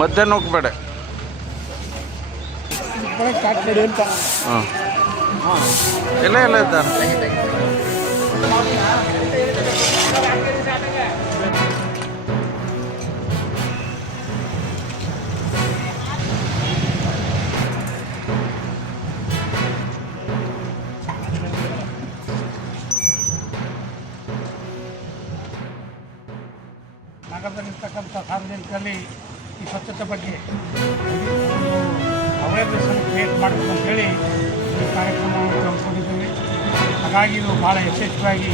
ಮಧ್ಯಾಹ್ನ ಹೋಗ್ಬೇಡ. ಹಾಂ ಎಲ್ಲ ಇದ್ದಾರೆ. ನಗರದಲ್ಲಿರ್ತಕ್ಕಂಥ ಸಾರ್ವಜನಿಕರಲ್ಲಿ ಈ ಸ್ವಚ್ಛತೆ ಬಗ್ಗೆ ಅವೇರ್ನೆಸ್ಸನ್ನು ಕ್ರಿಯೇಟ್ ಮಾಡಬೇಕು ಅಂತೇಳಿ ಈ ಕಾರ್ಯಕ್ರಮವನ್ನು ಹಮ್ಮಿಕೊಂಡಿದ್ದೀವಿ. ಹಾಗಾಗಿ ಇದು ಭಾಳ ಯಶಸ್ವಿಯಾಗಿ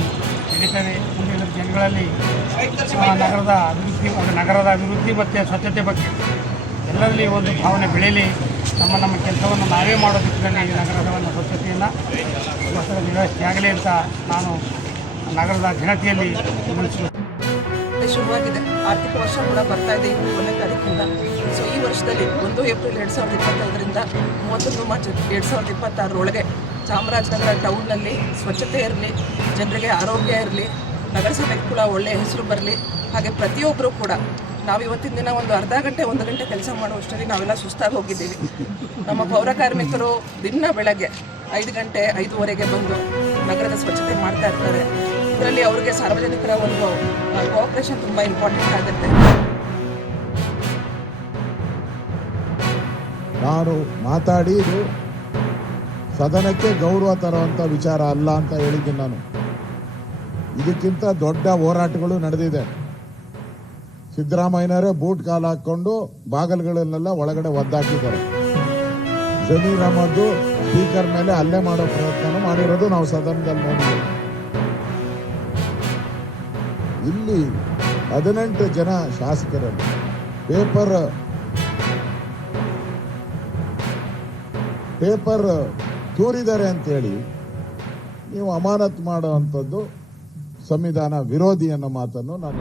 ನಡೀತದೆ. ಮುಂದಿನ ದಿನಗಳಲ್ಲಿ ನಗರದ ಅಭಿವೃದ್ಧಿ ಮತ್ತು ಸ್ವಚ್ಛತೆ ಬಗ್ಗೆ ಎಲ್ಲರಲ್ಲಿ ಒಂದು ಭಾವನೆ ಬೆಳೀಲಿ. ನಮ್ಮ ಕೆಲಸವನ್ನು ನಾವೇ ಮಾಡೋ ದಿಕ್ಕಿನಲ್ಲಿ ಈ ನಗರದ ಸ್ವಚ್ಛತೆಯನ್ನು ವ್ಯವಸ್ಥೆ ಆಗಲಿ ಅಂತ ನಾನು ನಗರದ ಜನತೆಯಲ್ಲಿ ವಿನಂತಿಸುತ್ತೇನೆ. ಶುರುವಾಗಿದೆ. ಆರ್ಥಿಕ ವರ್ಷ ಕೂಡ ಬರ್ತಾ ಇದೆ 1ನೇ ತಾರೀಕಿಂದ. ಸೊ ಈ ವರ್ಷದಲ್ಲಿ 1 ಏಪ್ರಿಲ್ 2025ರಿಂದ 31 ಮಾರ್ಚ್ 2026 ಚಾಮರಾಜನಗರ ಟೌನ್ನಲ್ಲಿ ಸ್ವಚ್ಛತೆ ಇರಲಿ, ಜನರಿಗೆ ಆರೋಗ್ಯ ಇರಲಿ, ನಗರಸಭೆಗೆ ಕೂಡ ಒಳ್ಳೆಯ ಹೆಸರು ಬರಲಿ. ಹಾಗೆ ಪ್ರತಿಯೊಬ್ಬರು ಕೂಡ ನಾವು ಇವತ್ತಿನ ದಿನ ಒಂದು ಅರ್ಧ ಗಂಟೆ 1 ಗಂಟೆ ಕೆಲಸ ಮಾಡುವಷ್ಟರಲ್ಲಿ ನಾವೆಲ್ಲ ಸುಸ್ತಾಗಿ ಹೋಗಿದ್ದೀವಿ. ನಮ್ಮ ಪೌರ ಕಾರ್ಮಿಕರು ದಿನ ಬೆಳಗ್ಗೆ 5 ಗಂಟೆ 5:30ಗೆ ಬಂದು ನಗರದ ಸ್ವಚ್ಛತೆ ಮಾಡ್ತಾ ಇರ್ತಾರೆ. ಇದರಲ್ಲಿ ಅವರಿಗೆ ಸಾರ್ವಜನಿಕರ ಒಂದು ಕೋಆಪರೇಷನ್ ತುಂಬ ಇಂಪಾರ್ಟೆಂಟ್ ಆಗುತ್ತೆ. ನಾನು ಮಾತಾಡಿದ್ದು ಸದನಕ್ಕೆ ಗೌರವ ತರುವಂಥ ವಿಚಾರ ಅಲ್ಲ ಅಂತ ಹೇಳಿದ್ದೀನಿ. ನಾನು ಇದಕ್ಕಿಂತ ದೊಡ್ಡ ಹೋರಾಟಗಳು ನಡೆದಿದೆ. ಸಿದ್ದರಾಮಯ್ಯನವರೇ ಬೂಟ್ ಕಾಲು ಹಾಕೊಂಡು ಬಾಗಿಲುಗಳನ್ನೆಲ್ಲ ಒಳಗಡೆ ಒದ್ದಾಕಿದ್ದಾರೆ. ಜಮೀರ್ ಅಹಮದ್ ಸ್ಪೀಕರ್ ಮೇಲೆ ಹಲ್ಲೆ ಮಾಡೋ ಪ್ರಯತ್ನ ಮಾಡಿರೋದು ನಾವು ಸದನದಲ್ಲಿ ನೋಡಿದ್ದೀವಿ. ಇಲ್ಲಿ 18 ಜನ ಶಾಸಕರಲ್ಲಿ ಪೇಪರ್ ತೂರಿದ್ದಾರೆ ಅಂತೇಳಿ ನೀವು ಅಮಾನತು ಮಾಡುವಂಥದ್ದು ಸಂವಿಧಾನ ವಿರೋಧಿ ಅನ್ನೋ ಮಾತನ್ನು ನಾನು